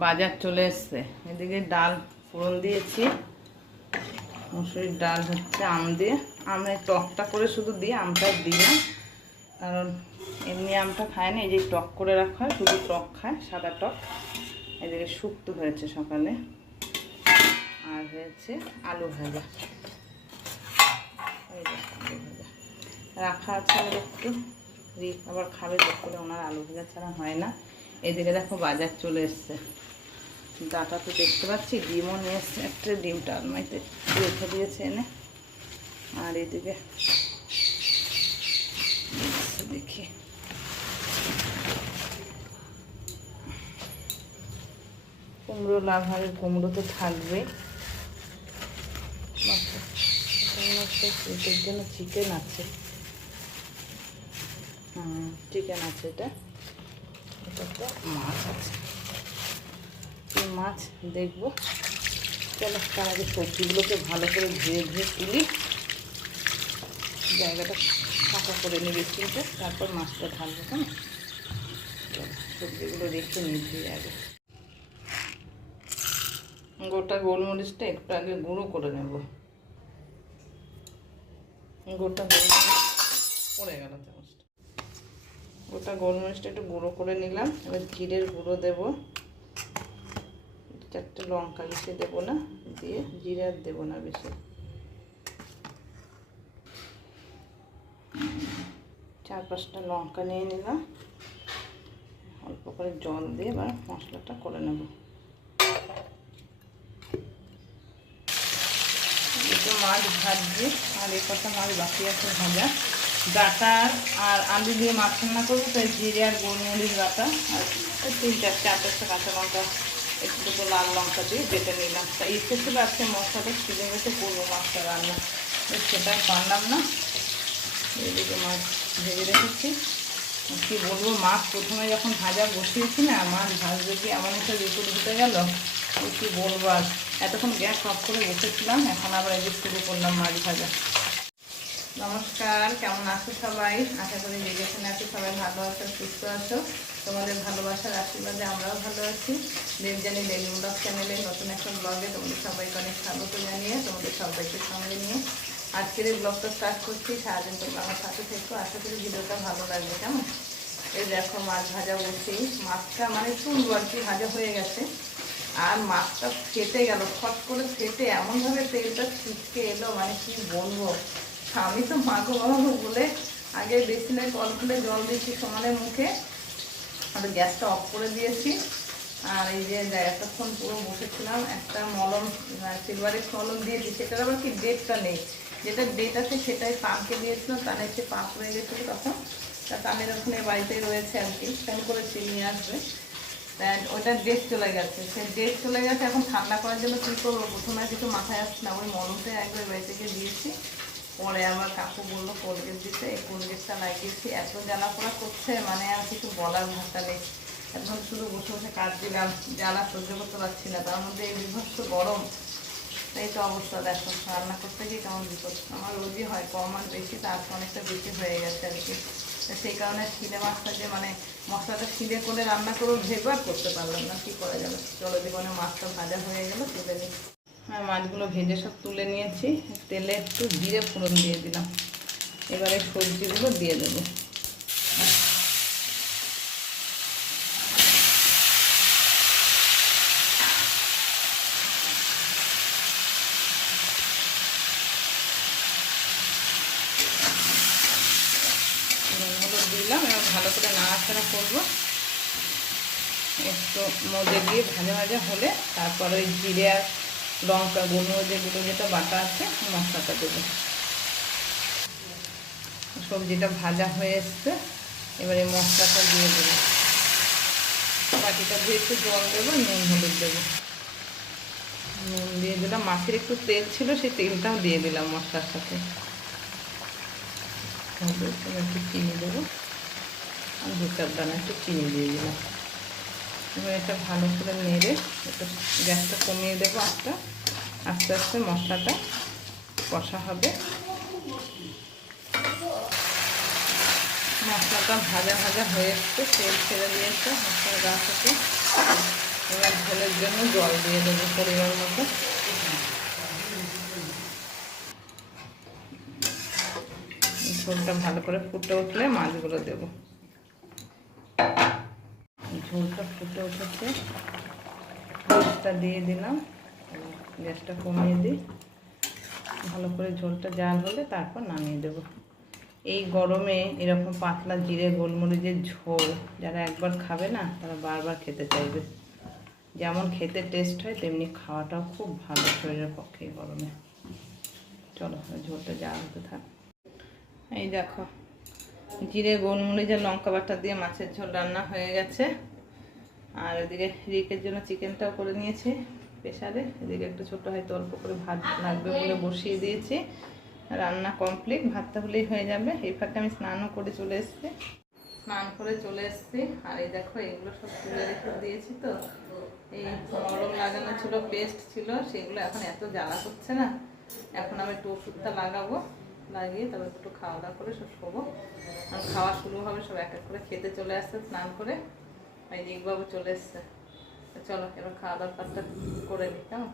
বাজার চলে এসছে। এদিকে ডাল ফোড়ন দিয়েছি, মুসুরির ডাল হচ্ছে আম দিয়ে। আমরা টকটা করে শুধু দিয়ে আমটা দিই না, কারণ এমনি আমটা খায় না, এই যে টক করে রাখা হয়, শুধু টক খায়, সাদা টক। এদিকে শুক্তো হয়েছে সকালে, আর হয়েছে আলু ভাজা, এই যে আলু ভাজা রাখা আছে। আর একটু আবার খাবে যোগ করে, ওনার আলু ভাজা ছাড়া হয় না। এদিকে দেখো বাজার চলে এসছে, ডাটা তো দেখতে পাচ্ছি, ডিমও নিয়ে এসছে, একটা ডিমটা আলমারিতে রেখে দিয়েছে এনে। আর এদিকে দেখি কুমড়ো, লাভারের কুমড়ো তো থাকবে। এটার জন্য চিকেন আছে, চিকেন আছে। এটা তো মাছ আছে, মাছ দেখবো। চলো তার আগে সবজিগুলোকে ভালো করে ধুয়ে তুলি, জায়গাটা ফাঁকা করে নিবি কিন্তু, তারপর মাছটা ঢালবো। কেন সবজিগুলো রেখে নিবি আগে। গোটা গোলমরিচটা একটু আগে গুঁড়ো করে নেব। গোটা গোলমরিচ পড়ে গেল চামচটা। গোটা গোলমরিচটা একটু গুঁড়ো করে নিলাম। এবার জিরের গুঁড়ো দেবো, 4টে লঙ্কা বেশি দেবো না, দিয়ে জিরে আর দেবো না বেশি। 4-5টা লঙ্কা নিয়ে নিলাম, অল্প করে জল দিয়ে এবার মশলাটা করে নেব। একটু মাছ ভাজছি, আর এই কটা মাছ বাকি আছে ভাজা। ডাটা আর আলু দিয়ে মাছ রান্না করবো, তাই জিরে আর গোলমরিচ বাটা আর 3-4-5টা কাঁচা লঙ্কা, একটু দুটো লাল লঙ্কা দিয়ে বেটে নিলাম। তা ইচ্ছে ছিল আজকে মশলাটা ছিঁড়ে গেছে করবো মাছটা রান্না, সেটা পারলাম না। এদিকে মাছ ভেজে রেখেছি। কী বলবো, মাছ প্রথমে যখন ভাজা বসিয়েছি না, মাছ ভাজতে গিয়ে এমন একটা বিপদ ঘটে গেল, কী বলবো। আর এতক্ষণ গ্যাস অফ করে বসেছিলাম, এখন আবার এই যে শুরু করলাম মাছ ভাজা। নমস্কার, কেমন আছো সবাই? আশা করি যেখানে আছো সবাই ভালো আছো, সুস্থ আছো। তোমাদের ভালোবাসার আশীর্বাদে আমরাও ভালো আছি। দেবযানী ডেইলি ব্লগ চ্যানেলে নতুন একটা ব্লগে তোমাদের সবাইকে অনেক স্বাগত জানিয়ে, তোমাদের সবাইকে সঙ্গে নিয়ে আজকের এই ব্লগটা স্টার্ট করছি। সারাদিন তোমরা আমার সাথে থেকো, আশা করি ভিডিওটা ভালো লাগবে। কেমন? এই দেখো মাছ ভাজা বলছি, মাছটা মানে তুলবো আর কি, ভাজা হয়ে গেছে। আর মাছটা ফেটে গেল, ফট করে ফেটে এমনভাবে তেলটা ছিটকে এলো, মানে কি বলবো। আমি তো মাখো মাখো বলে আগে বেসিনে কল খুলে জল দিয়েছি সমানে মুখে, আর গ্যাসটা অফ করে দিয়েছি। আর এই যে এতক্ষণ পুরো বসেছিলাম, একটা মলম, সিলভারের মলম দিয়েছি, সেটার আবার কি ডেটটা নেই, যেটা ডেট আছে সেটাই পাম্পকে দিয়েছিলাম, তাহলে সে পাম্প হয়ে গেছিলো তখন। তা কানের ওখানে বাড়িতেই রয়েছে আর কি, ফোন করেছি নিয়ে আসবে। ওইটা ডেট চলে গেছে, সে ডেট চলে গেছে। এখন ঠান্ডা করার জন্য কী করবো, প্রথমে কিছু মাথায় আসছে না, ওই মলমটা একবার বাড়ি থেকে দিয়েছি। পরে আমার কাকু বললো কোলগেট দিতে, এই কোলগেটটা লাগিয়েছি, এত জ্বালা পোড়া করছে, মানে আর কিছু বলার ভাষা নেই। এখন শুধু বসে বসে কাজ দিলাম, জ্বালা সহ্য করতে পারছি না, তার মধ্যে এই বিভৎস গরম। এই তো অবস্থা দেখো, রান্না করতে গিয়ে কেমন বিপদ। আমার রোজই হয়, কম আর বেশি, তার অনেকটা বেশি হয়ে গেছে আর কি। সেই কারণে শিলে মাছটা যে মানে মশলাটা শিলে করে রান্না করে ভেবে আর করতে পারলাম না, কী করা যাবে। চলো জীবনে মাছটা ভাজা হয়ে গেল, তুলে নিই। হ্যাঁ, মাছগুলো ভেজে সব তুলে নিয়েছি, তেলে একটু জিরে ফোড়ন দিয়ে দিলাম। এবারে সবজিগুলো দিয়ে দেবো। দিলাম, এবার ভালো করে নাড়াচাড়া করবো। একটু মধ্যে দিয়ে ভাজা ভাজা হলে তারপর ওই জিরে আর লঙ্কা গোলমরিচগুলো যেটা বাটা আছে মশলাটা দেবো। সবজিটা ভাজা হয়ে এসছে, এবারে মশলাটা দিয়ে দেবো। বাটিটা দিয়ে একটু জল দেবো, নুন হলুদ দেবো। নুন দিয়ে দিলাম, মাছের একটু তেল ছিল, সেই তেলটাও দিয়ে দিলাম মশলার সাথে। একটু চিনি দেবো, আর 2-4 দানা একটু চিনি দিয়ে দিলাম। এবার এটা ভালো করে নেড়ে একটু গ্যাসটা কমিয়ে দেবো, আস্তে আস্তে মশলাটা কষা হবে। মশলাটা ভাজা ভাজা হয়ে এসছে, তেল ছেড়ে দিয়েছে মশলার গা থেকে। এবার জন্য জল দিয়ে দেবো পরিমাণ মতো। ঝোলটা ভালো করে ফুটে উঠলে মাছগুলো দেবো। ঝোলটা ফুটে উঠেছে, মাছটা দিয়ে দিলাম, গ্যাসটা কমিয়ে দিই। ভালো করে ঝোলটা জাল হলে তারপর নামিয়ে দেব। এই গরমে এরকম পাতলা জিরে গোলমরিচের ঝোল যারা একবার খাবে না তারা বারবার খেতে চাইবে। যেমন খেতে টেস্ট হয় তেমনি খাওয়াটাও খুব ভালো শরীরের পক্ষে এই গরমে। চলো ঝোলটা জাল হতে থাক। এই দেখো জিরে গোলমরিচ আর লঙ্কা বাটা দিয়ে মাছের ঝোল রান্না হয়ে গেছে। আর এদিকে রিকের জন্য চিকেনটাও করে নিয়েছি প্রেসারে। এদিকে একটু ছোটো হয়তো অল্প করে ভাত লাগবে বলে বসিয়ে দিয়েছি। রান্না কমপ্লিট, ভাতটা হলেই হয়ে যাবে। এই ফাঁকে আমি স্নানও করে চলে এসেছি। স্নান করে চলে এসেছি। আর এই দেখো এগুলো সব তুলে রেখে দিয়েছি। তো এই মলম লাগানো ছিল, পেস্ট ছিল, সেগুলো এখন এত জ্বালা করছে না। এখন আমি একটু ওষুধটা লাগাবো, লাগিয়ে তারপর একটু খাওয়া দাওয়া করে সব শোবো। কারণ খাওয়া শুরু হবে, সব এক এক করে খেতে চলে আসছে স্নান করে। এই দিকবাবু চলে এসছে। চলো এবার খাওয়া দাওয়ার কাজটা করে নিই কেমন।